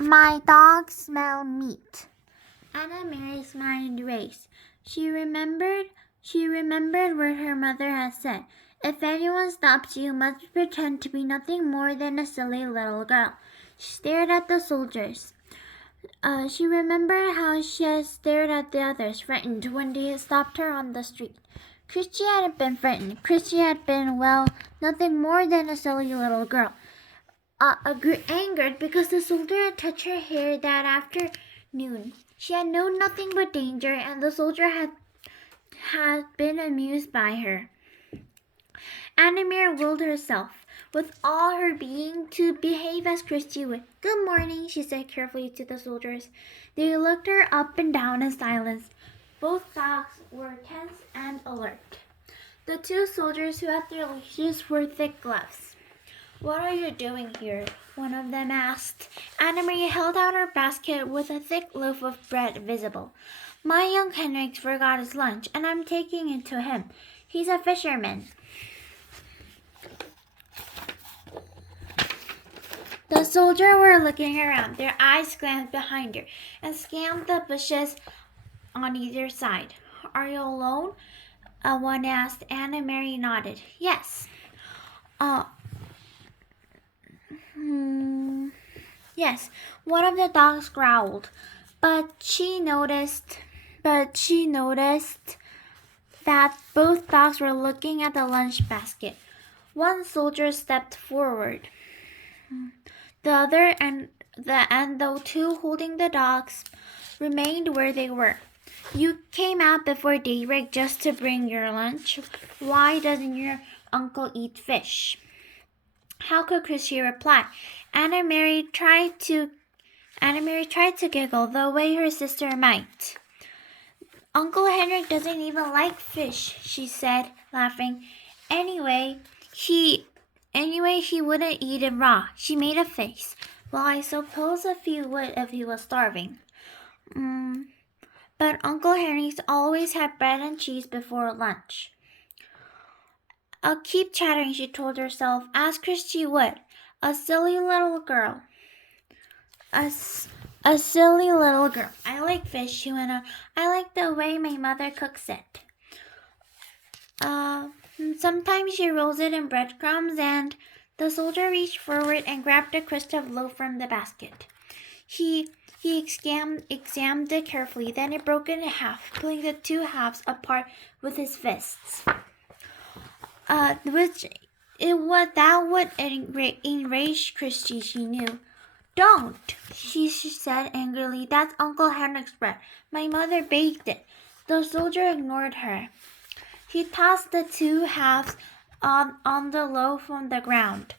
My dogs smell meat. Anna Mary's mind raced. She remembered what her mother had said. If anyone stops you, you must pretend to be nothing more than a silly little girl. She stared at the soldiers. She remembered how she had stared at the others, frightened, when they had stopped her on the street. Christy hadn't been frightened. Christy had been, well, nothing more than a silly little girl. Angered because the soldier had touched her hair that afternoon. She had known nothing but danger, and the soldier had been amused by her. Annamere willed herself, with all her being, to behave as Christy would. "Good morning," she said carefully to the soldiers. They looked her up and down in silence. Both dogs were tense and alert. The two soldiers who had their leashes wore thick gloves. "What are you doing here?" one of them asked. Annemarie held out her basket with a thick loaf of bread visible. "My young Henrik forgot his lunch, and I'm taking it to him. He's a fisherman." The soldiers were looking around. Their eyes glanced behind her and scanned the bushes on either side. "Are you alone?" One asked. Annemarie nodded. "Yes." Yes, one of the dogs growled, but she noticed that both dogs were looking at the lunch basket. One soldier stepped forward. The other and the two holding the dogs remained where they were. "You came out before daybreak just to bring your lunch. Why doesn't your uncle eat fish?" How could Christy reply? Annemarie tried to giggle the way her sister might. "Uncle Henrik doesn't even like fish," she said, laughing. Anyway, he wouldn't eat it raw." She made a face. "Well, I suppose if he would if he was starving. But Uncle Henry's always had bread and cheese before lunch." "I'll keep chattering," she told herself, as Christy would. A silly little girl. A silly little girl. "I like fish," she went on. "I like the way my mother cooks it. Sometimes she rolls it in breadcrumbs," and the soldier reached forward and grabbed a crust of loaf from the basket. He examined it carefully, then it broke in half, pulling the two halves apart with his fists. That would enrage Christy, she knew. "Don't," she said angrily. "That's Uncle Henrik's bread. My mother baked it." The soldier ignored her. He tossed the two halves on the loaf on the ground,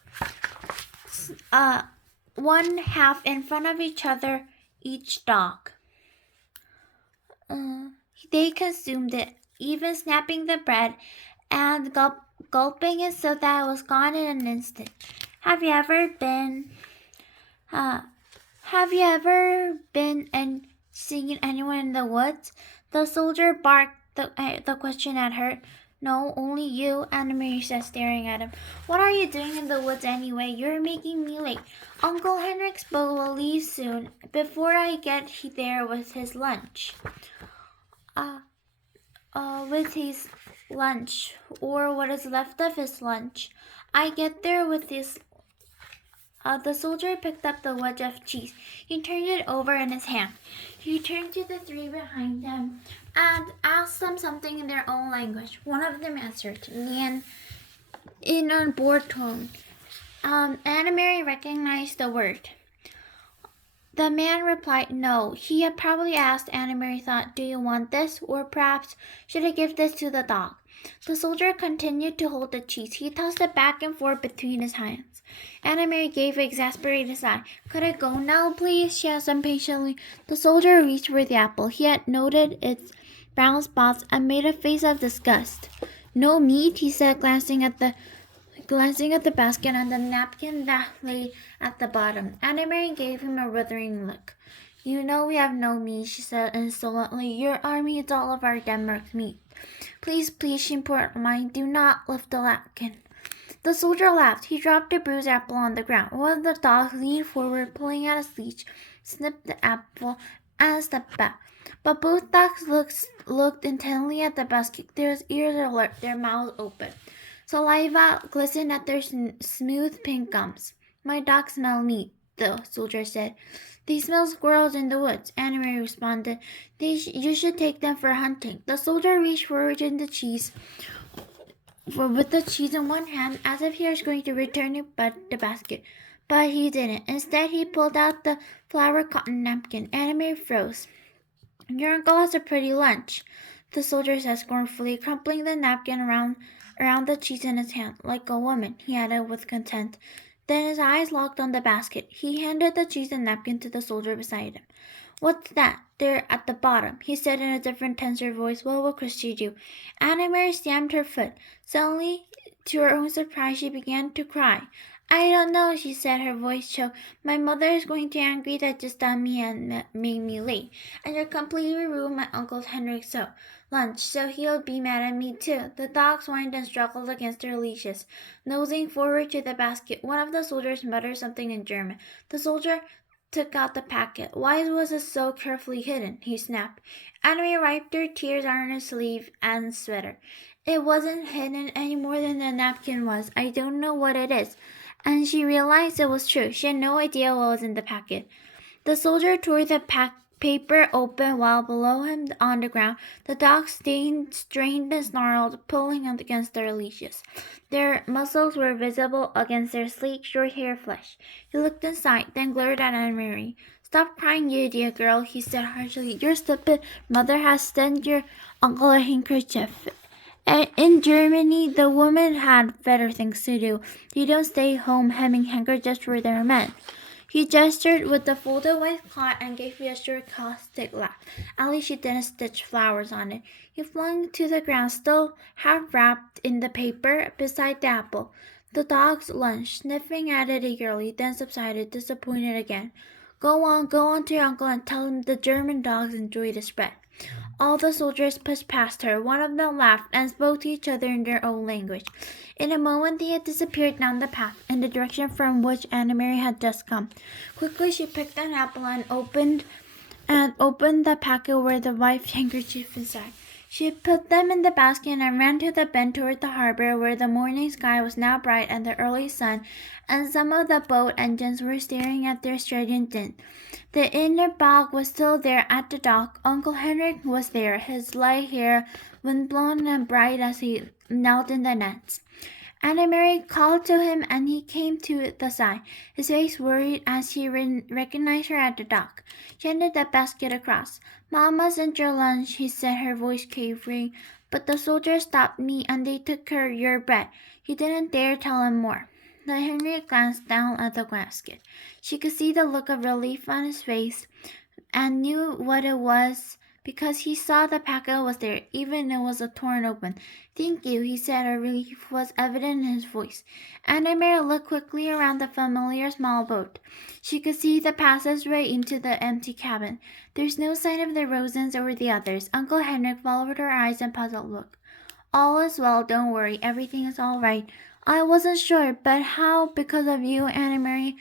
one half in front of each other, each dog. They consumed it, even snapping the bread and gulping it so that it was gone in an instant. Have you ever been and seen anyone in the woods?" The soldier barked the question at her. "No, only you," Annemarie said, staring at him. "What are you doing in the woods anyway? You're making me late. Uncle Henrik's boat will leave soon, before I get there with his lunch." With his lunch, or what is left of his lunch. I get there with his." The soldier picked up the wedge of cheese. He turned it over in his hand. He turned to the three behind him and asked them something in their own language. One of them answered in a bored tone. Annemarie recognized the word. The man replied no. He had probably asked, Annemarie thought, "Do you want this? Or perhaps, should I give this to the dog?" The soldier continued to hold the cheese. He tossed it back and forth between his hands. Annemarie gave an exasperated sigh. "Could I go now, please?" she asked impatiently. The soldier reached for the apple. He had noted its brown spots and made a face of disgust. "No meat?" he said, glancing at the basket and the napkin that lay at the bottom. Annemarie gave him a withering look. "You know we have no meat," she said insolently. "Your army eats all of our Denmark's meat. Please," she implored, "do not lift the napkin." The soldier laughed. He dropped a bruised apple on the ground. One of the dogs leaned forward, pulling out his leash, snipped the apple, and stepped back. But both dogs looked intently at the basket, their ears alert, their mouths open. Saliva glistened at their smooth pink gums. My dogs smell meat, the soldier said. They smell squirrels in the woods, Anna Mary responded. You should take them for hunting. The soldier reached forward in the cheese with the cheese in one hand, as if he was going to return it the basket. But he didn't. Instead, he pulled out the flower cotton napkin. Anna Mary froze. Your uncle has a pretty lunch, the soldier said scornfully, crumpling the napkin around the cheese in his hand. Like a woman, he added with contempt. Then his eyes locked on the basket. He handed the cheese and napkin to the soldier beside him. What's that? They're at the bottom, he said in a different, tenser voice. What will Christy do? Anna Mary stamped her foot. Suddenly, to her own surprise, she began to cry. I don't know, she said, her voice choked. My mother is going to be angry that just on me and made me late. And you're completely ruined my Uncle Henrik's lunch, so he'll be mad at me too. The dogs whined and struggled against their leashes, nosing forward to the basket. One of the soldiers muttered something in German. The soldier took out the packet. Why was it so carefully hidden? He snapped. Anna Mary wiped her tears on her sleeve and sweater. It wasn't hidden any more than the napkin was. I don't know what it is. And she realized it was true. She had no idea what was in the packet. The soldier tore the paper open while below him on the ground, the dogs strained and snarled, pulling against their leashes. Their muscles were visible against their sleek, short-haired flesh. He looked inside, then glared at Anna Mary. Stop crying, you idiot girl, he said harshly. Your stupid mother has sent your uncle a handkerchief. In Germany, the women had better things to do. You don't stay home hemming handkerchiefs for their men. He gestured with the folded white cloth and gave me a short, caustic laugh. At least she didn't stitch flowers on it. He flung to the ground, still half wrapped in the paper, beside the apple. The dogs lunged, sniffing at it eagerly, then subsided, disappointed again. Go on to your uncle and tell him the German dogs enjoy the spread. All the soldiers pushed past her. One of them laughed and spoke to each other in their own language. In a moment they had disappeared down the path, in the direction from which Anna Mary had just come. Quickly she picked an apple and opened the packet with the white handkerchief inside. She put them in the basket and ran to the bend toward the harbor, where the morning sky was now bright and the early sun, and some of the boat engines were staring at their strident din. The inner bog was still there at the dock. Uncle Henrik was there, his light hair windblown and bright as he knelt in the nets. Anna Mary called to him and he came to the side, his face worried as he recognized her at the dock. She handed the basket across. Mama sent your lunch, he said, her voice quavering, but the soldiers stopped me and they took your bread. He didn't dare tell him more. Then Henry glanced down at the basket. She could see the look of relief on his face and knew what it was because he saw the packet was there, even it was torn open. Thank you, he said. A relief was evident in his voice. Anna Mary looked quickly around the familiar small boat. She could see the passageway into the empty cabin. There's no sign of the Rosens or the others. Uncle Henrik followed her eyes and puzzled look. All is well, don't worry, everything is all right. I wasn't sure, but how, because of you, Anna Mary,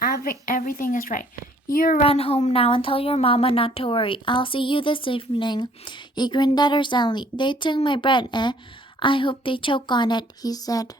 everything is right. You run home now and tell your mama not to worry. I'll see you this evening. He grinned at her suddenly. They took my bread, eh? I hope they choke on it, he said.